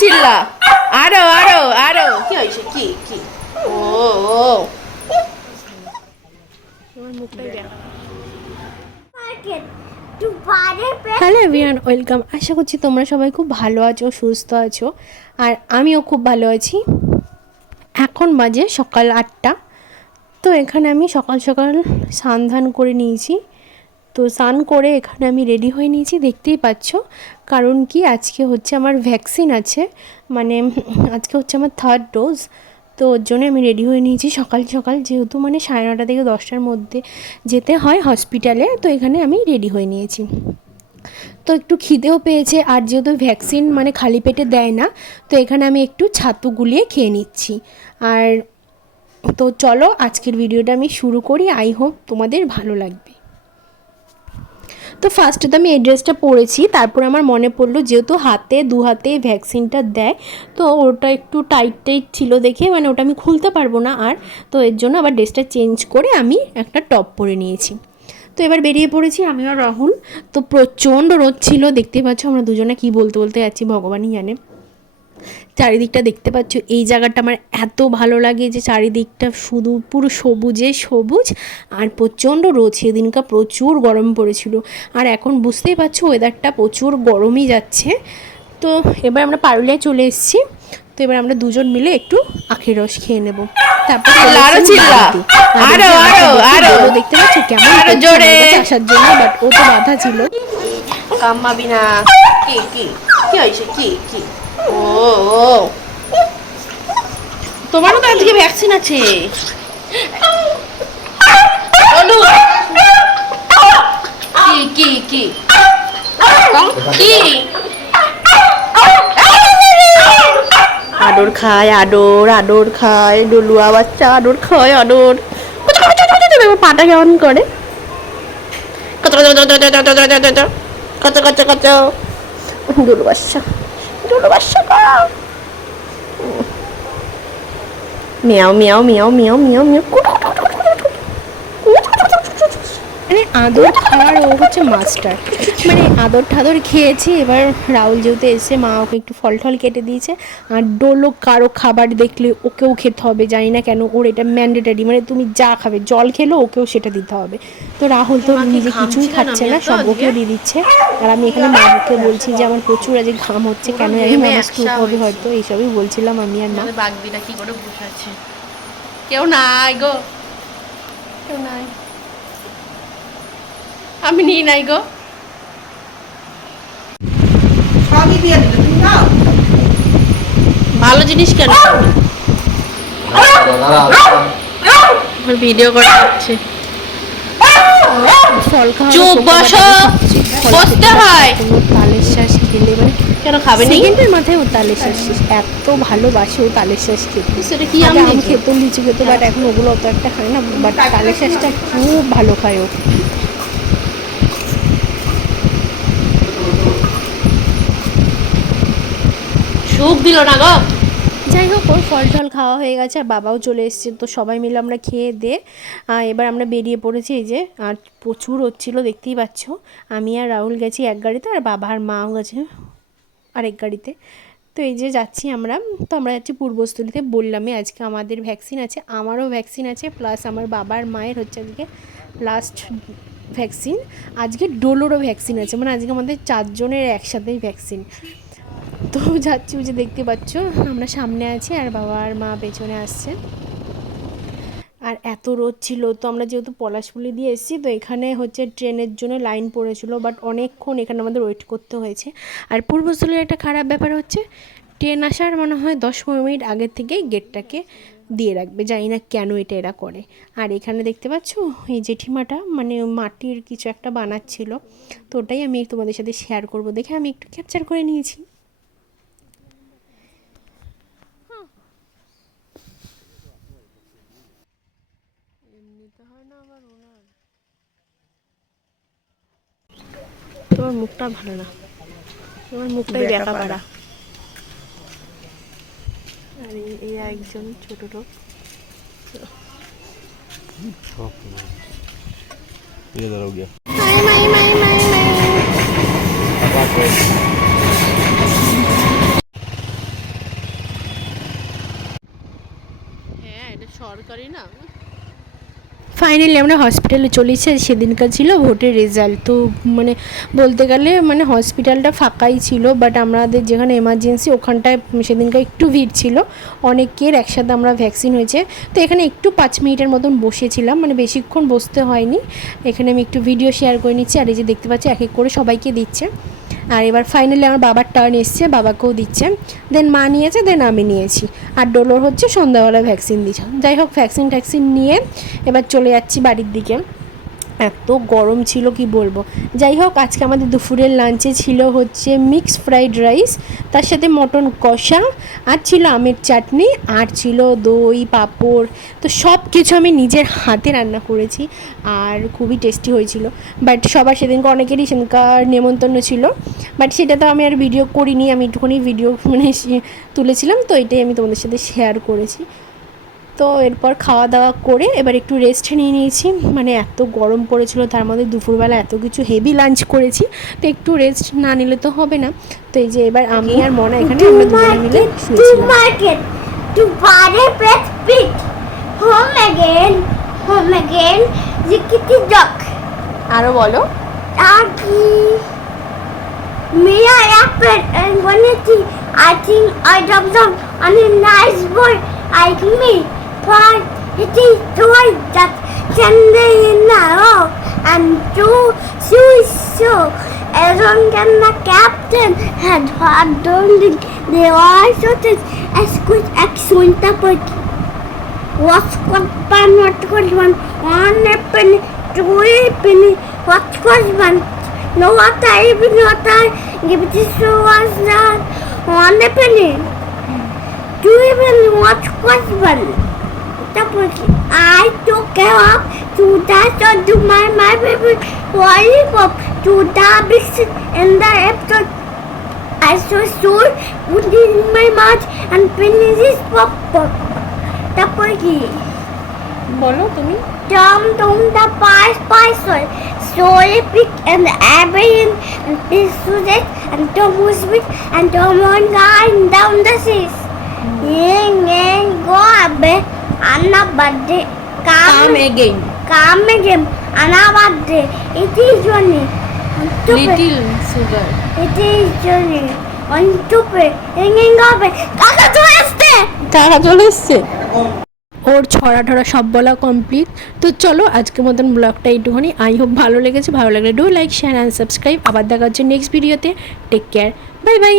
চিল্লা। আরও আরও আরও। কি হয়েছে? কি কি? ও ও. হ্যালো এভরিওয়ান ওয়েলকাম আশা করছি তোমরা সবাই খুব ভালো আছো সুস্থ আছো আর আমিও খুব ভালো আছি। এখন বাজে সকাল আটটা। তো এখানে আমি সকাল সকাল ধান করে নিয়েছি। তো স্নান করে এখানে আমি রেডি হয়ে নিয়েছি, দেখতেই পাচ্ছ। কারণ কি, আজকে হচ্ছে আমার ভ্যাকসিন আছে। মানে আজকে হচ্ছে আমার থার্ড ডোজ তো ওর জন্য আমি রেডি হয়ে নিয়েছি সকাল সকাল। যেহেতু মানে সাড়ে নটা থেকে দশটার মধ্যে যেতে হয় হসপিটালে তো এখানে আমি রেডি হয়ে নিয়েছি। তো একটু খিদেও পেয়েছে, আর যেহেতু ভ্যাকসিন মানে খালি পেটে দেয় না, তো এখানে আমি একটু ছাতু গুলিয়ে খেয়ে নিচ্ছি। আর তো চলো, আজকের ভিডিওটা আমি শুরু করি। আই হোপ তোমাদের ভালো লাগবে। তো ফার্স্টে তো আমি এই ড্রেসটা পরেছি তারপর আমার মনে পড়ল যেহেতু হাতে দু হাতে ভ্যাকসিনটা দেয়, তো ওটা একটু টাইট টাইট ছিল দেখে মানে ওটা আমি খুলতে পারব না আর, তো এর জন্য আবার ড্রেসটা চেঞ্জ করে আমি একটা টপ পরে নিয়েছি। তো এবার বেরিয়ে পড়েছি আমি আর রাহুল, তো প্রচণ্ড রোদ ছিল দেখতে পাচ্ছ আমরা দুজনে কি বলতে বলতে যাচ্ছি, ভগবানই জানে। চারিদিকটা দেখতে পাচ্ছ। এই জায়গাটা আমার এত ভালো লাগে যে চারিদিকটা শুধু পুরো সবুজে সবুজ আর প্রচণ্ড রোদ। সেদিনকা প্রচুর গরম পড়েছিল। আর এখন বুঝতেই পারছ ওয়েদারটা প্রচুর গরমই যাচ্ছে। তো এবার আমরা পারুলিয়ায় চলে এসেছি। তো এবার আমরা দুজন মিলে একটু আখের রস খেয়ে নেব। তারপর দেখতে পাচ্ছ কেমন আসার জন্য বাট ও তো বাধা ছিল। কি কি? কি হয়েছে? কি কি? ও তোমারও তো আজকে ভ্যাকসিন আছে আদর খায় আদর আদর খায় ডলুয়া বাচ্চা আদর খায় আদর পাটা কেমন করে কত কত কত কত ডলু বাচ্চা ডুলু বাচ্চা Miao Miao Miao Miao Miao Miao মানে আদর আর ও হচ্ছে মাস্টার মানে আদর ঠাদর খেয়েছি এবার রাহুল যেহেতু এসে মা ওকে একটু ফল টল কেটে দিয়েছে। আর ডোলো কারও খাবার দেখলে ওকেও খেতে হবে জানি না কেন ওর এটা ম্যান্ডেটারি মানে তুমি যা খাবে জল খেলো ওকেও সেটা দিতে হবে। তো রাহুল তো নিজে কিছুই খাচ্ছে না সব? ওকেও দিয়ে দিচ্ছে। আর আমি এখানে মাকে বলছি যে আমার প্রচুর আজকে ঘাম হচ্ছে কেন জানি আমার হবে। হয়তো এইসবই বলছিলাম আমি আর মা আমাদের বাগদিটা কি করে বসে আছে। কেউ নাই গো। কেউ নাই। আমি নিই নাই গো। ভালো জিনিস কেন? ভিডিও করে হচ্ছে। চুপ বসো। বসতে হয়। তালের শ্বাস খেলে মানে কেন খাবে নি? সেকেন্ডের মাথায় ও তালের শ্বাস এত ভালোবাসে ও তালের শ্বাস খেতে। সেটা কি আমি আম খেত লিচু খেত বাট এখন ওগুলো অত একটা খায় না বাট তালের শ্বাসটা খুব ভালো খায় ও। সুখ দিল না গো। যাই হোক ওর ফল টল খাওয়া হয়ে গেছে আর বাবাও চলে এসেছে। তো সবাই মিলে আমরা খেয়ে দে। এবার আমরা বেরিয়ে পড়েছি এই যে, আর প্রচুর হচ্ছিল, দেখতেই পাচ্ছ। আমি আর রাহুল গেছি এক গাড়িতে আর বাবা আর মাও গেছে আরেক গাড়িতে। তো এই যে যাচ্ছি আমরা। তো আমরা যাচ্ছি পূর্বস্থলীতে। বললামই আজকে আমাদের ভ্যাকসিন আছে, আমারও ভ্যাকসিন আছে প্লাস আমার বাবার মায়ের হচ্ছে আজকে লাস্ট ভ্যাকসিন আজকে ডোলোরও ভ্যাকসিন আছে মানে আজকে আমাদের চারজনের একসাথেই ভ্যাকসিন তো যাচ্ছি যে দেখতে পাচ্ছ, আমরা সামনে আছি আর বাবা আর মা পেছনে আসছে। আর এত রোদ ছিল, তো আমরা যেহেতু পলাশপুলি দিয়ে এসেছি, তো এখানে হচ্ছে ট্রেনের জন্য লাইন পড়েছিল বাট অনেকক্ষণ এখানে আমাদের ওয়েট করতে হয়েছে। আর পূর্বস্থলীর একটা খারাপ ব্যাপার হচ্ছে, ট্রেন আসার মনে হয় দশ পনেরো মিনিট আগের থেকেই গেটটাকে দিয়ে রাখবে, জানি না কেন এটা এরা করে। আর এখানে দেখতে পাচ্ছ, এই জেঠিমাটা মানে মাটির কিছু একটা বানাচ্ছিল, তো ওটাই আমি তোমাদের সাথে শেয়ার করব, দেখে আমি একটু ক্যাপচার করে নিয়েছি। আমার মুখটা ভালো না। আমার মুখটাই দেখা পাড়া আর এই একজন ছোট লোক। হ্যাঁ এটা সরকারি না। ফাইনালি আমরা হসপিটালে চলেছি সেদিনকার ছিল ভোটের রেজাল্ট তো মানে বলতে গেলে মানে হসপিটালটা ফাঁকাই ছিল বাট আমাদের যেখানে এমার্জেন্সি ওখানটায় সেদিনকার একটু ভিড় ছিল। অনেকের একসাথে আমরা ভ্যাকসিন হয়েছে। তো এখানে একটু পাঁচ মিনিটের মতন বসেছিলাম মানে বেশিক্ষণ বসতে হয়নি। এখানে আমি একটু ভিডিও শেয়ার করে নিচ্ছি, আর এই যে দেখতে পাচ্ছি, এক এক করে সবাইকে দিচ্ছে। আর এবার ফাইনালি আমার বাবার টার্ন এসছে, বাবাকেও দিচ্ছে। দেন মা নিয়েছে দেন আমি নিয়েছি। আর ডোলোর হচ্ছে সন্ধ্যাবেলা ভ্যাকসিন দিচ্ছে। যাই হোক ভ্যাকসিন ট্যাকসিন নিয়ে এবার চলে যাচ্ছি বাড়ির দিকে। এত গরম ছিল, কি বলব? যাই হোক, আজকে আমাদের দুপুরের লাঞ্চে ছিল হচ্ছে মিক্স ফ্রাইড রাইস তার সাথে মটন কষা, আর ছিল আমের চাটনি, আর ছিল দই, পাঁপড়, তো সব কিছু আমি নিজের হাতে রান্না করেছি, আর খুবই টেস্টি হয়েছিল। বাট সবার সেদিনকে অনেকেরই সেদিনকার নেমন্তন্ন ছিল বাট সেটা তো আমি আর ভিডিও করিনি, আমি একটুখানি ভিডিও মানে তুলেছিলাম, তো এটাই আমি তোমাদের সাথে শেয়ার করেছি। তো এরপর খাওয়া দাওয়া করে এবার একটু রেস্ট নিয়ে নিয়েছি। মানে এত গরম পড়েছিল তার মধ্যে দুপুরবেলা এত কিছু হেভি লাঞ্চ করেছি। তো একটু রেস্ট না নিলে তো হবে না। তো এই যে এবার আমি আর মনে হয় এখানে আরও বলো। I think I dub I nice boy I me pride, it is joy that gender in the row and true so Aaron and the captain had hard only they all shooters as good excellent. What's called pan what called one one a penny two a penny what's called one no what I even what I give this was that one a penny two even what's called one Tapos I took care of to that or to my my baby lollipop to the biscuit in the episode. I saw soul put it in my mouth and finish this pop pop. তারপর কি বলো তুমি Tom Tom the Pies Pies Solely Pick and Abraham and Pisudet and Tom Wisbit and Tom on guy down the seas. Ying yang go abe Anna birthday come come again come again Anna birthday. It is Johnny. Little sugar It is Johnny. On yang go abe কাকা চলে আসছে টাকা চলে এসছে। ওর ছড়া ঠড়া সব বলা complete তো চলো আজকের মতন ব্লগটা এইটুখানি। আই হোপ ভালো লেগেছে। ভালো লাগলে do like share and subscribe আবার দেখা হচ্ছে নেক্সট ভিডিওতে টেক কেয়ার বাই বাই